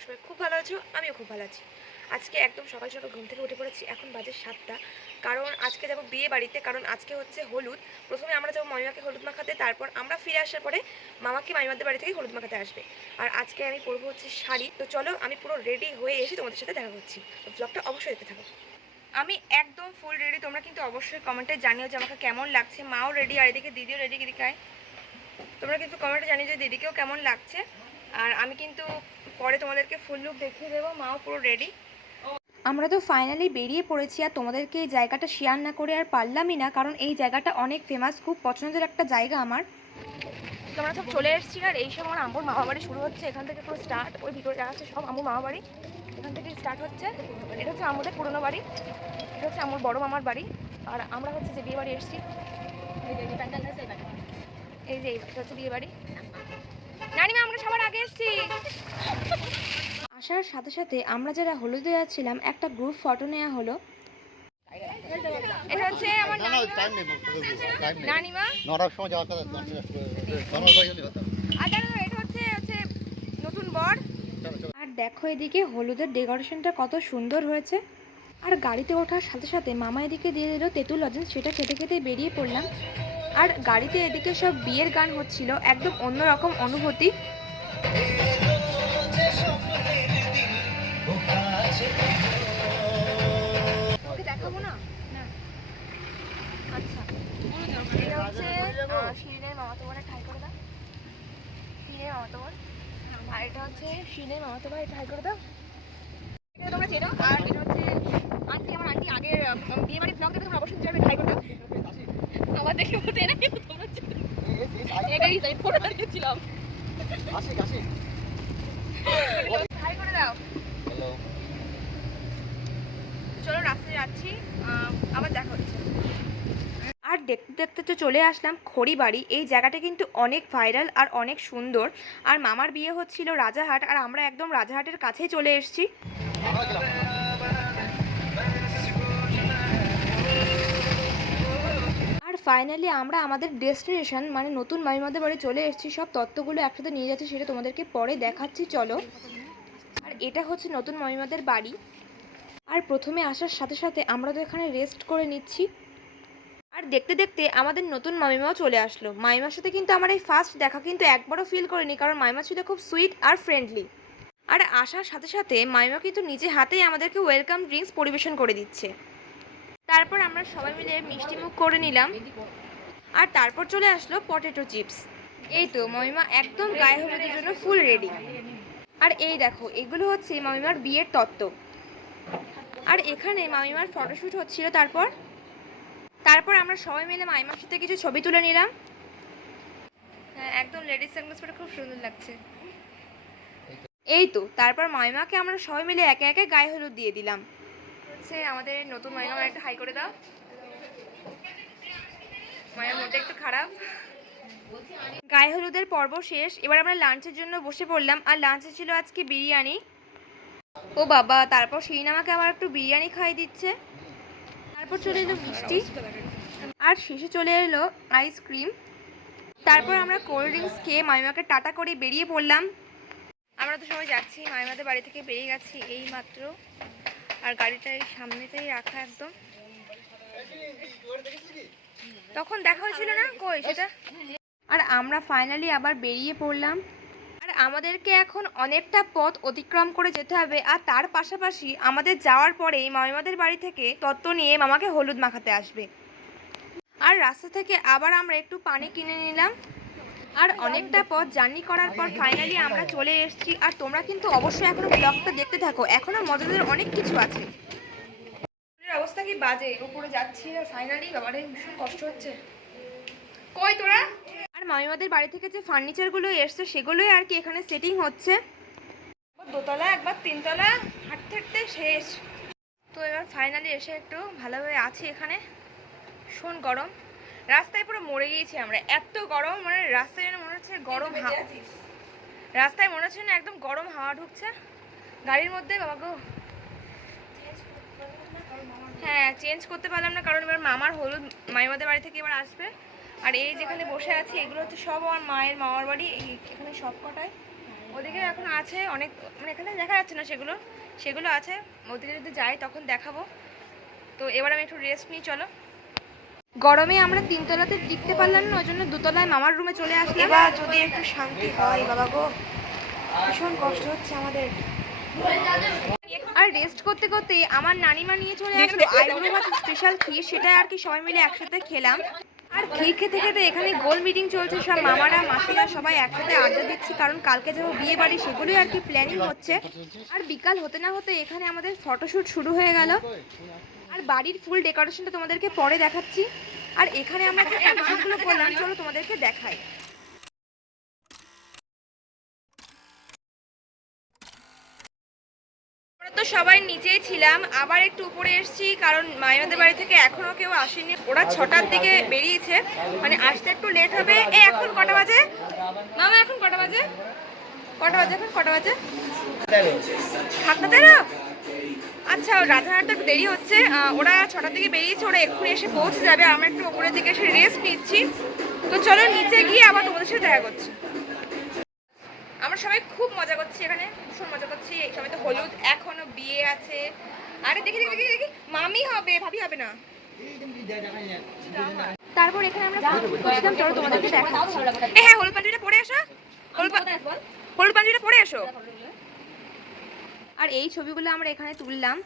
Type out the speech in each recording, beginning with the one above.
তোমরা সবাই খুব ভালো আছো, আমিও খুব ভালো আছি। আজকে একদম সকাল সকাল ঘুম থেকে উঠে পড়েছি। এখন বাজে 7টা। কারণ আজকে যাবো বিয়ে বাড়িতে, কারণ আজকে হচ্ছে হলুদ। প্রথমে আমরা যাবো মামিমাকে হলুদ মাখাতে, তারপর আমরা ফিরে আসার পরে মামাকে মামিমাদের বাড়ি থেকে হলুদ মাখাতে আসবে। আর আজকে আমি পরবো হচ্ছে শাড়ি। তো চলো আমি পুরো রেডি হয়ে এসে তোমাদের সাথে দেখা করছি। তো ব্লগটা অবশ্যই দেখতে থাকো। আমি একদম ফুল রেডি। তোমরা কিন্তু অবশ্যই কমেন্টে জানিও যে আমাকে কেমন লাগছে। মাও রেডি, আর এদিকে দিদিও রেডি। দিদিকায় তোমরা কিন্তু কমেন্টে জানিও যে দিদিকেও কেমন লাগছে। আর আমি কিন্তু পরে তোমাদেরকে ফুল লুক দেখিয়ে দেবো। মাও পুরো রেডি। আমরা তো ফাইনালি বেরিয়ে পড়েছি, আর তোমাদেরকে এই জায়গাটা শেয়ার না করে আর পারলামই না, কারণ এই জায়গাটা অনেক ফেমাস, খুব পছন্দের একটা জায়গা আমার। তোমরা সব চলে এসেছি, আর এই সব আমার আম্মুর মামা বাড়ি শুরু হচ্ছে। এখান থেকে পুরো স্টার্ট। ওই ভিতরে যা আছে সব আম্মুর মামা বাড়ি, এখান থেকে স্টার্ট হচ্ছে। এটা হচ্ছে আমাদের পুরনো বাড়ি, এটা হচ্ছে আমার বড় মামার বাড়ি। আর আমরা হচ্ছে যে বিয়ে বাড়ি এসেছি, এই যে এটা হচ্ছে বিয়ে বাড়ি। নানিমা আমরা সবার আগে এসেছি। আসার সাথে সাথে আমরা যারা হলুদে যাচ্ছিলাম একটা গ্রুপ ফটো নেওয়া হলো। এটা হচ্ছে আমার নানিমা। নরার সময় যাওয়ার কথা, এটা হচ্ছে নতুন বর। আর দেখো এদিকে হলুদের ডেকোরেশনটা কত সুন্দর হয়েছে। আর গাড়িতে ওঠার সাথে সাথে মামা এদিকে দিয়ে দিল তেঁতুল লজেন্স, সেটা খেতে খেতে বেরিয়ে পড়লাম। আর গাড়িতে এদিকে সব বিয়ের গান হচ্ছিল, একদম অন্যরকম অনুভূতি। দেখাবো না, আচ্ছা এটা হচ্ছে শিরিনের মামাতো বোনের ঠাই করে দাও, শিরিনের মামাতো বোন। আর এটা হচ্ছে শিরিনের মামাতো ভাই, ঠাই করে দাও। এটা তোমরা চেনো। আর এটা হচ্ছে আন্টি, আমার আন্টি আগের বিয়ে বাড়ির ব্লগ দেখে তোমরা অবশ্যই যাবে, ঠাই করে দাও। আমার দেখে বলতে না কিন্তু তোমরা এটাই যাই ফটো দিয়েছিলাম। আসি আসি ঠাই করে দাও। হ্যালো, চলো রাস্তায় যাচ্ছি, আবার দেখা হচ্ছে। আর দেখতে দেখতে তো চলে আসলাম খড়িবাড়ি। এই জায়গাটা কিন্তু অনেক ভাইরাল আর অনেক সুন্দর। আর মামার বিয়ে হচ্ছিল রাজাহাট, আর আমরা একদম রাজাহাটের কাছেই চলে এসেছি। আর ফাইনালি আমরা আমাদের ডেস্টিনেশন মানে নতুন মামিমাদের বাড়ি চলে এসেছি। সব তত্ত্বগুলো একসাথে নিয়ে যাচ্ছি, সেটা তোমাদেরকে পরে দেখাচ্ছি, চলো। আর এটা হচ্ছে নতুন মামিমাদের বাড়ি। আর প্রথমে আসার সাথে সাথে আমরা তো এখানে রেস্ট করে নিচ্ছি। আর দেখতে দেখতে আমাদের নতুন মামিমাও চলে আসলো। মামিমার সাথে কিন্তু আমার এই ফার্স্ট দেখা, কিন্তু একবারও ফিল করিনি, কারণ মামিমা ছিল খুব সুইট আর ফ্রেন্ডলি। আর আসার সাথে সাথে মামিমা কিন্তু নিজে হাতেই আমাদেরকে ওয়েলকাম ড্রিঙ্কস পরিবেশন করে দিচ্ছে। তারপর আমরা সবাই মিলে মিষ্টি মুখ করে নিলাম। আর তারপর চলে আসলো পটেটো চিপস। এই তো মামিমা একদম গায়ে হলুদের জন্য ফুল রেডি। আর এই দেখো এগুলো হচ্ছে মামিমার বিয়ের তত্ত্ব। আর এখানে মামিমার ফটোশ্যুট হচ্ছিল। তারপর আমরা সবাই মিলে মামিমার সাথে কিছু ছবি তুলে নিলাম। হ্যাঁ একদম লেডিস সানগ্লাস পরে খুব সুন্দর লাগছে। এই তো তারপর মামিমাকে আমরা সবাই মিলে একে একে গায়ে হলুদ দিয়ে দিলাম। হচ্ছে আমাদের নতুন মামিমা, একটা হাই করে দাও। মায়ের মনটা একটু খারাপ। গায়ে হলুদের পর্ব শেষ, এবার আমরা লাঞ্চের জন্য বসে পড়লাম। আর লাঞ্চে ছিল আজকে বিরিয়ানি। ও বাবা, তারপর শিরিন আমাকে আবার একটু বিরিয়ানি খাইয়ে দিচ্ছে। তারপর চলে এলো মিষ্টি, আর শেষে চলে এলো আইসক্রিম। তারপর আমরা কোল্ড ড্রিঙ্কস খেয়ে মামিমাকে টাটা করে বেরিয়ে পড়লাম। আমরা তো সবাই যাচ্ছি, মামিমাদের বাড়ি থেকে বেরিয়ে গেছি এই মাত্র। আর গাড়িটা এই সামনেতেই রাখা একদম। তখন দেখা হয়েছিল না কই সেটা। আর আমরা ফাইনালি আবার বেরিয়ে পড়লাম। আর আমাদেরকে এখন অনেকটা পথ অতিক্রম করে যেতে হবে। আর তার পাশাপাশি আমাদের যাওয়ার পরেই মামিমাদের বাড়ি থেকে তত্ত্ব নিয়ে মামাকে হলুদ মাখাতে আসবে। আর রাস্তা থেকে আবার আমরা একটু পানি কিনে নিলাম। আর অনেকটা পথ জার্নি করার পর ফাইনালি আমরা চলে এসেছি। আর তোমরা কিন্তু অবশ্যই এখনো ব্লগটা দেখতে থাকো, এখনো মজাদার অনেক কিছু আছে। অবস্থা কি বাজে, উপরে যাচ্ছি আর ফাইনালি বাবারে ভীষণ কষ্ট হচ্ছে। কই তোরা? আর মামিমাদের বাড়ি থেকে যে ফার্নিচারগুলো এসছে সেগুলোই আর কি এখানে সেটিং হচ্ছে। দোতলা একবার তিনতলা হাঁটতে হাঁটতে শেষ। তো এবার ফাইনালি এসে একটু ভালোভাবে আছি এখানে। ভীষণ গরম, রাস্তায় পুরো মরে গিয়েছি আমরা, এত গরম, মানে রাস্তায় যেন মনে হচ্ছে গরম হাওয়া, রাস্তায় মনে হচ্ছে না একদম গরম হাওয়া ঢুকছে গাড়ির মধ্যে। বাবা গো, হ্যাঁ চেঞ্জ করতে পারলাম না, কারণ এবার মামার হলুদ মামিমাদের বাড়ি থেকে এবার আসবে। আর এই যেখানে বসে আছি এগুলো হচ্ছে সব আমার মায়ের মামার বাড়ি, এখানে সব কটায়। ওদিকে এখন আছে অনেক, মানে এখানে দেখা যাচ্ছে না সেগুলো, সেগুলো আছে, ওদিকে যদি যাই তখন দেখাবো। তো এবার আমি একটু রেস্ট নিই, চলো। গরমে আমরা তিনতলাতে টিকতে পারলাম না, ওই জন্য দুতলায় মামার রুমে চলে আসলাম। এবার যদি একটু শান্তি হয়, বাবা গো ভীষণ কষ্ট হচ্ছে আমাদের। আর রেস্ট করতে করতে আমার নানিমা নিয়ে চলে আসলো আইবুড়ো ভাত স্পেশাল ক্ষীর, সেটা আর কি সবাই মিলে একসাথে খেলাম। আর ক্ষীর খেতে খেতে এখানে গোল মিটিং চলছে, সব মামারা মাসিরা সবাই একসাথে আড্ডা দিচ্ছি, কারণ কালকে যাবো বিয়ে বাড়ি, সেগুলোই আর কি প্ল্যানিং হচ্ছে। আর বিকাল হতে না হতে এখানে আমাদের ফটোশ্যুট শুরু হয়ে গেল। আর বাড়ির ফুল ডেকোরেশনটা তোমাদেরকে পরে দেখাচ্ছি। আর এখানে আমরা যে ফটোশ্যুটগুলো করলাম চলো তোমাদেরকে দেখাই। আমরা তো সবাই নিচেই ছিলাম, আবার একটু উপরে এসেছি, কারণ মাইমাদের বাড়ি থেকে এখনো কেউ আসেনি। ওরা 6টার দিকে বেরিয়েছে, মানে আসতে একটু লেট হবে। এখন কটা বাজে মামা? এখন কটা বাজে? কটা বাজে এখন? কটা বাজে? 7:13। আচ্ছা, রাধাহাটটা একটু দেরি হচ্ছে। ওরা 6টার দিকে বেরিয়েছে, ওরা এক্ষুনি এসে পৌঁছে যাবে। আমরা একটু উপরের দিকে এসে রেস্ট নিচ্ছি। তো চলো নিচে গিয়ে আবার তোমাদের সাথে দেখা করছি। আমরা সবাই খুব মজা করছি এখানে, ভীষণ মজা করছি। এই সময় তো হলুদ, এখনো বিয়ে আছে। আরে দেখি দেখি দেখি দেখি, মামি হবে, ভাবি হবে না। তারপর এখানে আমরা বুঝলাম, চলো তোমাদেরকে দেখাচ্ছি। হ্যাঁ, হলুদ পাঞ্জাবিটা পরে আসো, হলুদ পাঞ্জাবিটা পরে আসো। আর এই ছবিগুলো আমরা এখানে তুললাম।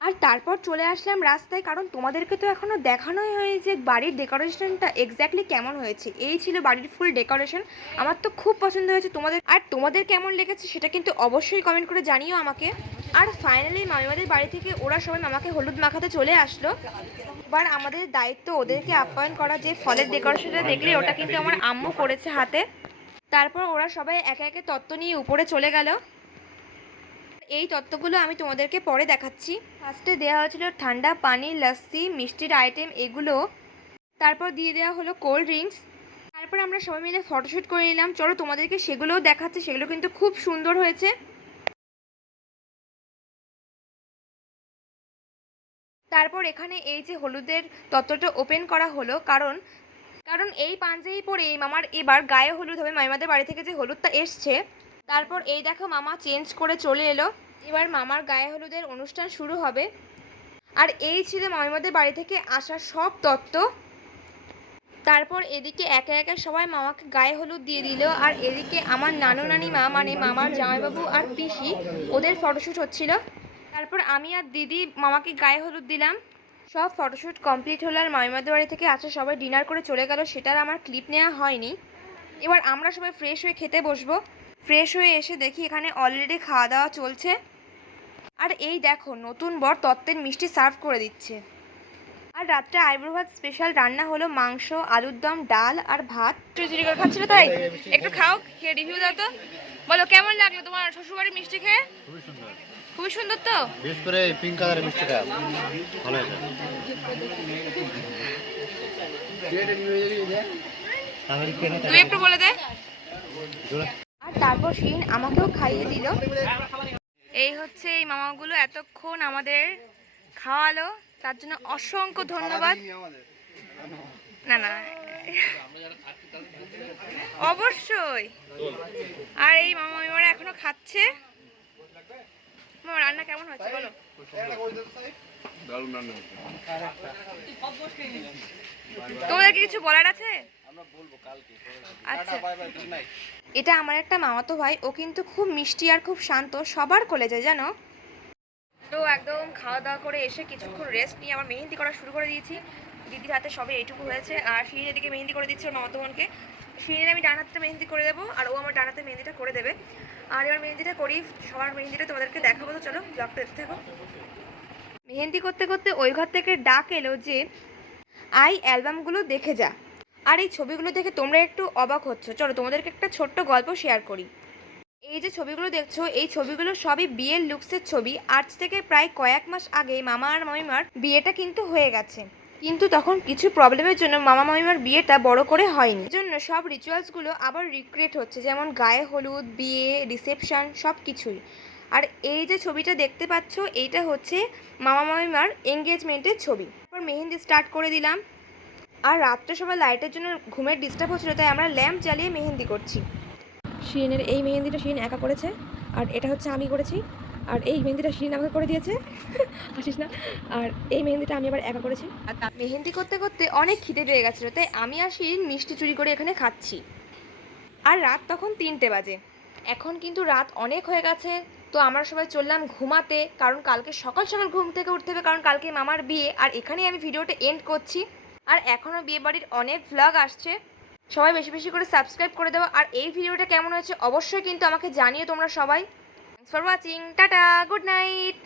আর তারপর চলে আসলাম রাস্তায়, কারণ তোমাদেরকে তো এখনও দেখানোই হয়নি যে বাড়ির ডেকোরেশনটা এক্স্যাক্টলি কেমন হয়েছে। এই ছিল বাড়ির ফুল ডেকোরেশন, আমার তো খুব পছন্দ হয়েছে। তোমাদের কেমন লেগেছে সেটা কিন্তু অবশ্যই কমেন্ট করে জানিও আমাকে। আর ফাইনালি মামিমাদের বাড়ি থেকে ওরা সবাই মামাকে হলুদ মাখাতে চলে আসলো। এবার আমাদের দায়িত্ব ওদেরকে আপ্যায়ন করা। যে ফলের ডেকোরেশনটা দেখলে ওটা কিন্তু আমার আম্মু করেছে হাতে। তারপর ওরা সবাই একে একে তত্ত্ব নিয়ে উপরে চলে গেল। এই তত্ত্বগুলো আমি তোমাদেরকে পরে দেখাচ্ছি। ফার্স্টে দেওয়া হয়েছিল ঠান্ডা পানি, লস্যি, মিষ্টির আইটেম এগুলো। তারপর দিয়ে দেওয়া হলো কোল্ড ড্রিঙ্কস। তারপর আমরা সবাই মিলে ফটোশ্যুট করে নিলাম, চলো তোমাদেরকে সেগুলোও দেখাচ্ছি। সেগুলো কিন্তু খুব সুন্দর হয়েছে। তারপর এখানে এই যে হলুদের তত্ত্বটা ওপেন করা হলো, কারণ কারণ এই পাঞ্জাবি পরে এই মামার এবার গায়ে হলুদ হবে, মাইমাদের বাড়ি থেকে যে হলুদটা এসছে। তারপর এই দেখো মামা চেঞ্জ করে চলে এলো, এবার মামার গায়ে হলুদের অনুষ্ঠান শুরু হবে। আর এই ছিল মামিমাদের বাড়ি থেকে আসা সব তত্ত্ব। তারপর এদিকে একে একে সবাই মামাকে গায়ে হলুদ দিয়ে দিল। আর এদিকে আমার নানু নানিমা, মানে মামার জামাইবাবু আর পিসি, ওদের ফটোশ্যুট হচ্ছিল। তারপর আমি আর দিদি মামাকে গায়ে হলুদ দিলাম। সব ফটোশ্যুট কমপ্লিট হলো, আর মামিমাদের বাড়ি থেকে আসা সবাই ডিনার করে চলে গেল, সেটার আমার ক্লিপ নেওয়া হয়নি। এবার আমরা সবাই ফ্রেশ হয়ে খেতে বসবো। ফ্রেশ হয়ে এসে দেখি এখানে অলরেডি খাওয়া দাওয়া চলছে। আর এই দেখো নতুন বর তত্ত্বের মিষ্টি সার্ভ করে দিচ্ছে। আর রাত্রে আইবুড়ো ভাত স্পেশাল রান্না হলো, মাংস, আলুর দম, ডাল আর ভাত। চুরি করে খাচ্ছিল, তাই একটু খাও, খেয়ে রিভিউ দাও তো, বলো কেমন লাগলো তোমার শ্বশুরবাড়ির মিষ্টি খেয়ে? খুবই সুন্দর, খুবই সুন্দর। তো বিশেষ করে পিঙ্ক কালারের মিষ্টিটা ভালো হয়েছে। তুই একটু বলে দে। আর তারপর শিন আমাকেও খাইয়ে দিল। এই হচ্ছে এই মামাগুলো এতক্ষণ আমাদের খাওয়ালো, তার জন্য অসংখ্য ধন্যবাদ। না না, অবশ্যই। আর এই মামা মামিমারা এখনো খাচ্ছে। মামা রান্না কেমন হচ্ছে বলো? তোমাদের কিছু বলার আছে? আচ্ছা, এটা আমার একটা মামাতো ভাই, ও কিন্তু খুব মিষ্টি আর খুব শান্ত, সবার কোলে যায় জানো। তো একদম খাওয়া দাওয়া করে এসে কিছুক্ষণ রেস্ট নিয়ে আবার মেহেন্দি করা শুরু করে দিয়েছি। দিদির হাতে সবে এইটুকু হয়েছে, আর শিরিন এদিকে মেহেন্দি করে দিচ্ছে ওর মামাতো বোনকে। শিরিনের আমি ডান হাতে মেহেন্দি করে দেবো, আর ও আমার ডান হাতে মেহেন্দিটা করে দেবে। আর এবার মেহেন্দিটা করি, সবার মেহেন্দিটা তোমাদেরকে দেখাবো। তো চলো ব্লগটা দেখতে থাকো। মেহেন্দি করতে করতে ওই ঘর থেকে ডাক এলো যে আই অ্যালবামগুলো দেখে যা। আর এই ছবিগুলো দেখে তোমরা একটু অবাক হচ্ছ, চলো তোমাদেরকে একটা ছোট্ট গল্প শেয়ার করি। এই যে ছবিগুলো দেখছো, এই ছবিগুলো সবই বিয়ের লুকসের ছবি। আজ থেকে প্রায় কয়েক মাস আগে মামা আর মামিমার বিয়েটা কিন্তু হয়ে গেছে, কিন্তু তখন কিছু প্রবলেমের জন্য মামা মামিমার বিয়েটা বড় করে হয়নি। জন্য সব রিচুয়ালসগুলো আবার রিক্রিয়েট হচ্ছে, যেমন গায়ে হলুদ, বিয়ে, রিসেপশন সব কিছুই। আর এই যে ছবিটা দেখতে পাচ্ছ, এইটা হচ্ছে মামা মামিমার এঙ্গেজমেন্টের ছবি। তারপর মেহেন্দি স্টার্ট করে দিলাম। আর রাত্রে সবাই লাইটের জন্য ঘুমের ডিস্টার্ব হচ্ছিল, তাই আমরা ল্যাম্প জ্বালিয়ে মেহেন্দি করছি। শিরিনের এই মেহেন্দিটা শিরিন একা করেছে, আর এটা হচ্ছে আমি করেছি, আর এই মেহেন্দিটা শিরিন আমাকে করে দিয়েছে আসিস না, আর এই মেহেন্দিটা আমি আবার একা করেছি। আর মেহেন্দি করতে করতে অনেক খিদে পেয়ে গেছিলো, তাই আমি আর শিরিন মিষ্টি চুরি করে এখানে খাচ্ছি। আর রাত তখন 3টে বাজে। এখন কিন্তু রাত অনেক হয়ে গেছে, তো আমরা সবাই চললাম ঘুমাতে, কারণ কালকে সকাল সকাল ঘুম থেকে উঠতে হবে, কারণ কালকে মামার বিয়ে। আর এখানেই আমি ভিডিওটা এন্ড করছি। আর এখনও বিয়ে বাড়ির অনেক ভ্লগ আসছে, সবাই বেশি বেশি করে সাবস্ক্রাইব করে দেবো। আর এই ভিডিওটা কেমন হয়েছে অবশ্যই কিন্তু আমাকে জানিও তোমরা সবাই। Thanks for watching, tata, good night.